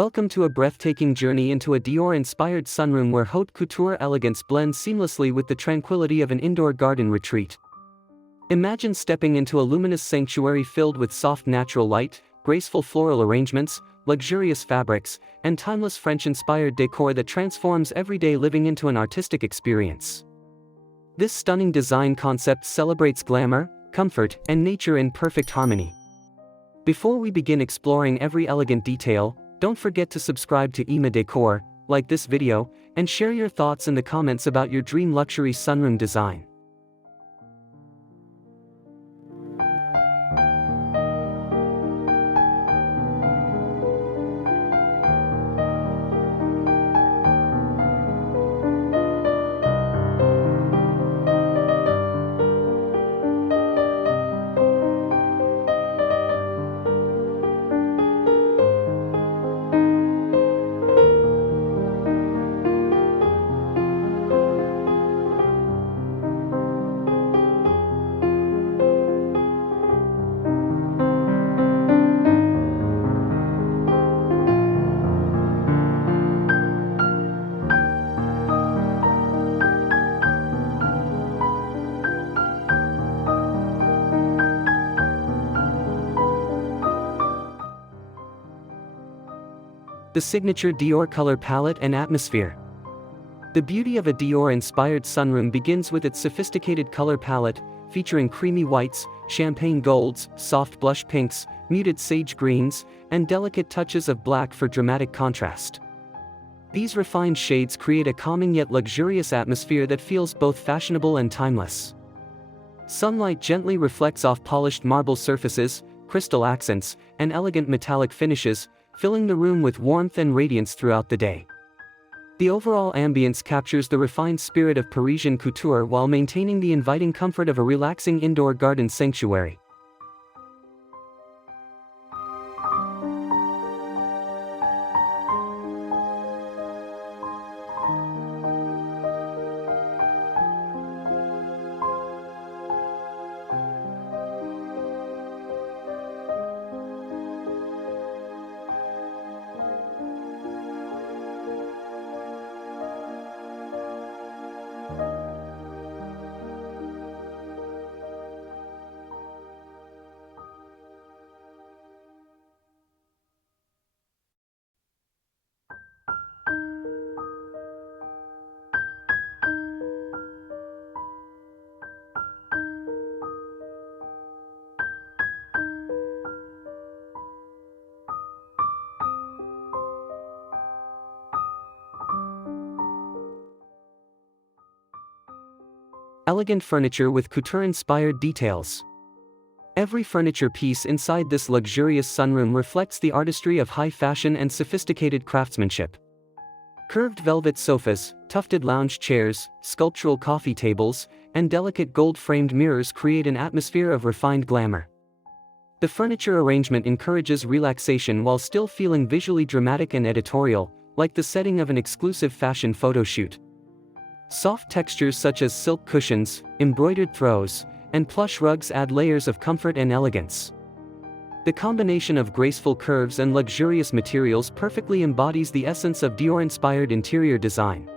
Welcome to a breathtaking journey into a Dior-inspired sunroom where haute couture elegance blends seamlessly with the tranquility of an indoor garden retreat. Imagine stepping into a luminous sanctuary filled with soft natural light, graceful floral arrangements, luxurious fabrics, and timeless French-inspired decor that transforms everyday living into an artistic experience. This stunning design concept celebrates glamour, comfort, and nature in perfect harmony. Before we begin exploring every elegant detail, don't forget to subscribe to Decor, like this video, and share your thoughts in the comments about your dream luxury sunroom design. The signature Dior color palette and atmosphere. The beauty of a Dior-inspired sunroom begins with its sophisticated color palette, featuring creamy whites, champagne golds, soft blush pinks, muted sage greens, and delicate touches of black for dramatic contrast. These refined shades create a calming yet luxurious atmosphere that feels both fashionable and timeless. Sunlight gently reflects off polished marble surfaces, crystal accents, and elegant metallic finishes, filling the room with warmth and radiance throughout the day. The overall ambience captures the refined spirit of Parisian couture while maintaining the inviting comfort of a relaxing indoor garden sanctuary. Elegant furniture with couture-inspired details. Every furniture piece inside this luxurious sunroom reflects the artistry of high fashion and sophisticated craftsmanship. Curved velvet sofas, tufted lounge chairs, sculptural coffee tables, and delicate gold-framed mirrors create an atmosphere of refined glamour. The furniture arrangement encourages relaxation while still feeling visually dramatic and editorial, like the setting of an exclusive fashion photo shoot. Soft textures such as silk cushions, embroidered throws, and plush rugs add layers of comfort and elegance. The combination of graceful curves and luxurious materials perfectly embodies the essence of Dior-inspired interior design.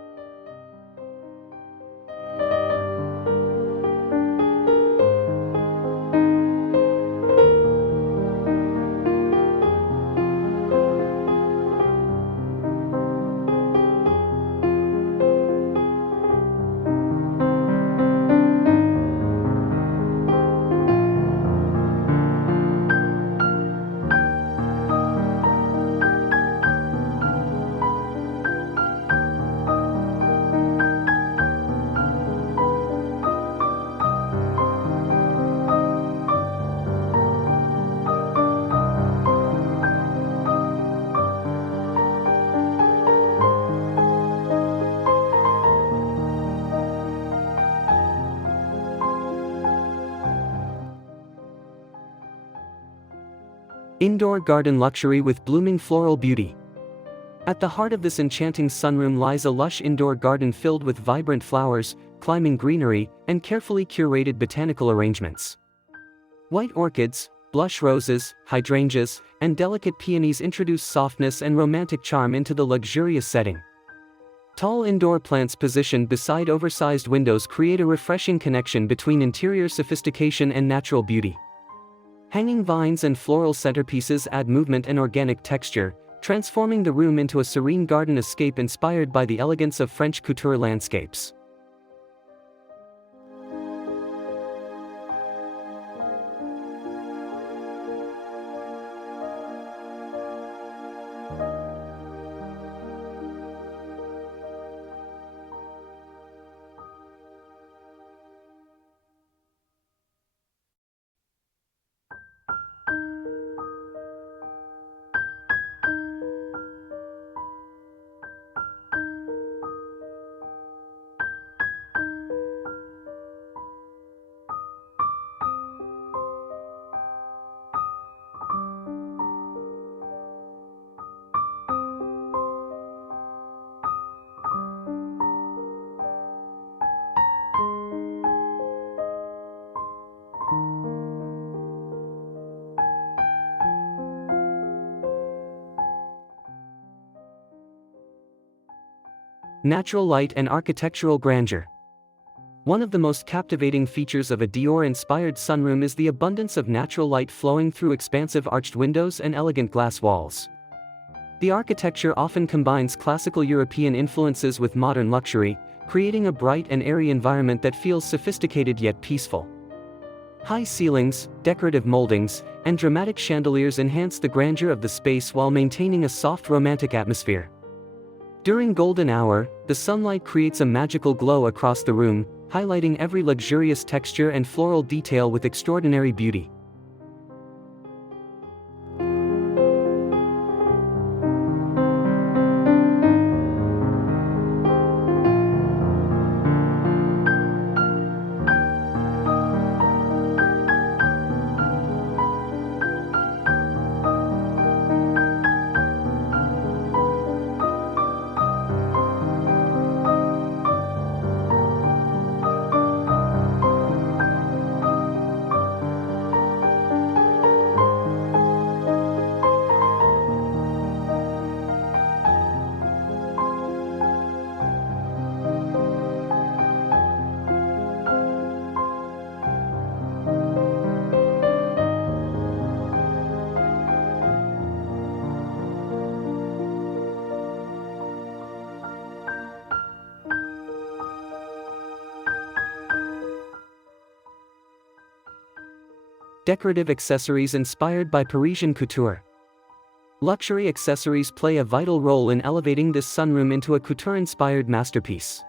Indoor garden luxury with blooming floral beauty. At the heart of this enchanting sunroom lies a lush indoor garden filled with vibrant flowers, climbing greenery, and carefully curated botanical arrangements. White orchids, blush roses, hydrangeas, and delicate peonies introduce softness and romantic charm into the luxurious setting. Tall indoor plants positioned beside oversized windows create a refreshing connection between interior sophistication and natural beauty. Hanging vines and floral centerpieces add movement and organic texture, transforming the room into a serene garden escape inspired by the elegance of French couture landscapes. Natural light and architectural grandeur. One of the most captivating features of a Dior-inspired sunroom is the abundance of natural light flowing through expansive arched windows and elegant glass walls. The architecture often combines classical European influences with modern luxury, creating a bright and airy environment that feels sophisticated yet peaceful. High ceilings, decorative moldings, and dramatic chandeliers enhance the grandeur of the space while maintaining a soft romantic atmosphere. During golden hour, the sunlight creates a magical glow across the room, highlighting every luxurious texture and floral detail with extraordinary beauty. Decorative accessories inspired by Parisian couture. Luxury accessories play a vital role in elevating this sunroom into a couture-inspired masterpiece.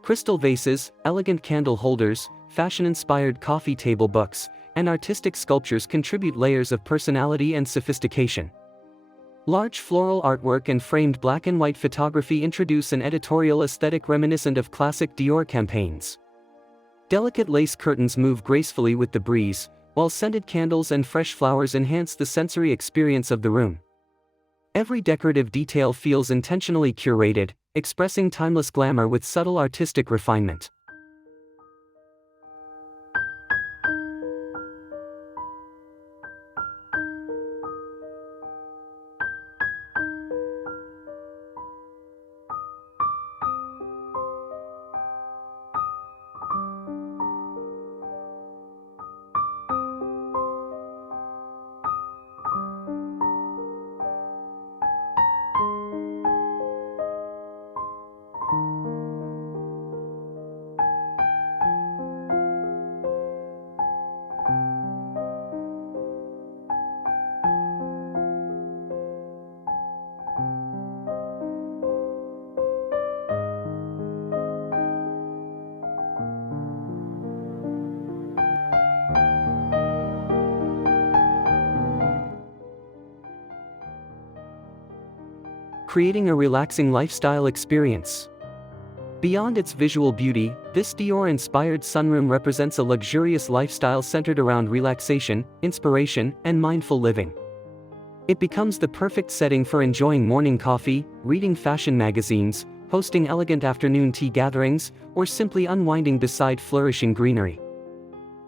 Crystal vases, elegant candle holders, fashion-inspired coffee table books, and artistic sculptures contribute layers of personality and sophistication. Large floral artwork and framed black and white photography introduce an editorial aesthetic reminiscent of classic Dior campaigns. Delicate lace curtains move gracefully with the breeze, while scented candles and fresh flowers enhance the sensory experience of the room. Every decorative detail feels intentionally curated, expressing timeless glamour with subtle artistic refinement. Creating a relaxing lifestyle experience. Beyond its visual beauty, this Dior-inspired sunroom represents a luxurious lifestyle centered around relaxation, inspiration, and mindful living. It becomes the perfect setting for enjoying morning coffee, reading fashion magazines, hosting elegant afternoon tea gatherings, or simply unwinding beside flourishing greenery.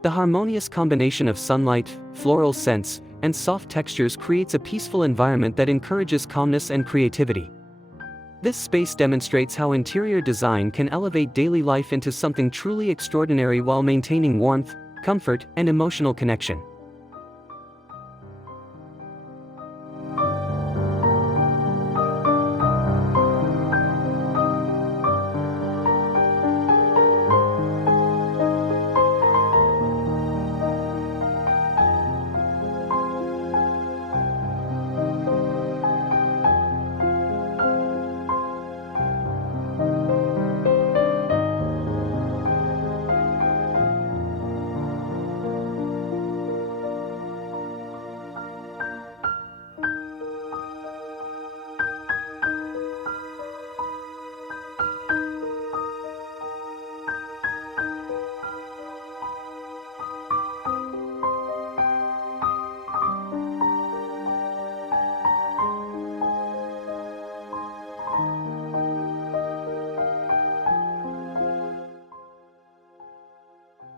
The harmonious combination of sunlight, floral scents, and soft textures creates a peaceful environment that encourages calmness and creativity. This space demonstrates how interior design can elevate daily life into something truly extraordinary while maintaining warmth, comfort, and emotional connection.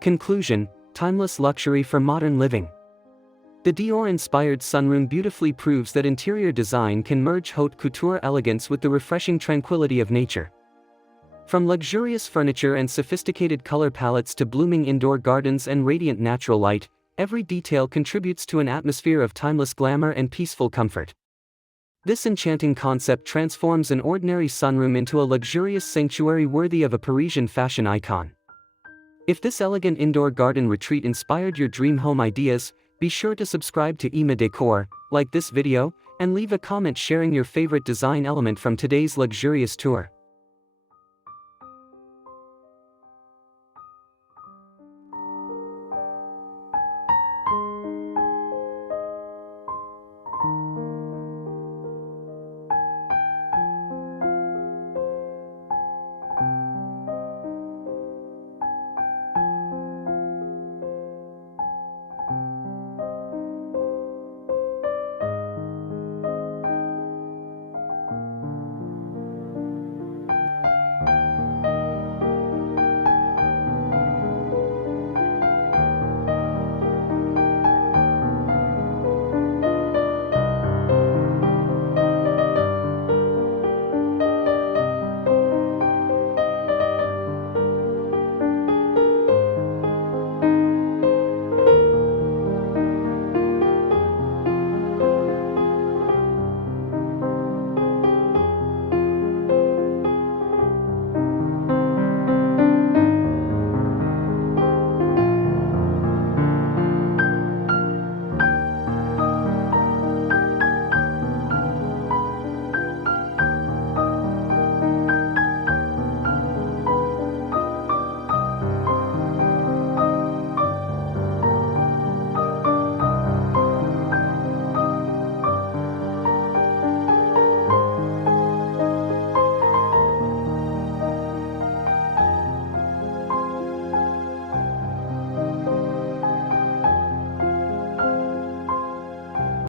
Conclusion: timeless luxury for modern living. The Dior-inspired sunroom beautifully proves that interior design can merge haute couture elegance with the refreshing tranquility of nature. From luxurious furniture and sophisticated color palettes to blooming indoor gardens and radiant natural light, every detail contributes to an atmosphere of timeless glamour and peaceful comfort. This enchanting concept transforms an ordinary sunroom into a luxurious sanctuary worthy of a Parisian fashion icon. If this elegant indoor garden retreat inspired your dream home ideas, be sure to subscribe to Decor, like this video, and leave a comment sharing your favorite design element from today's luxurious tour.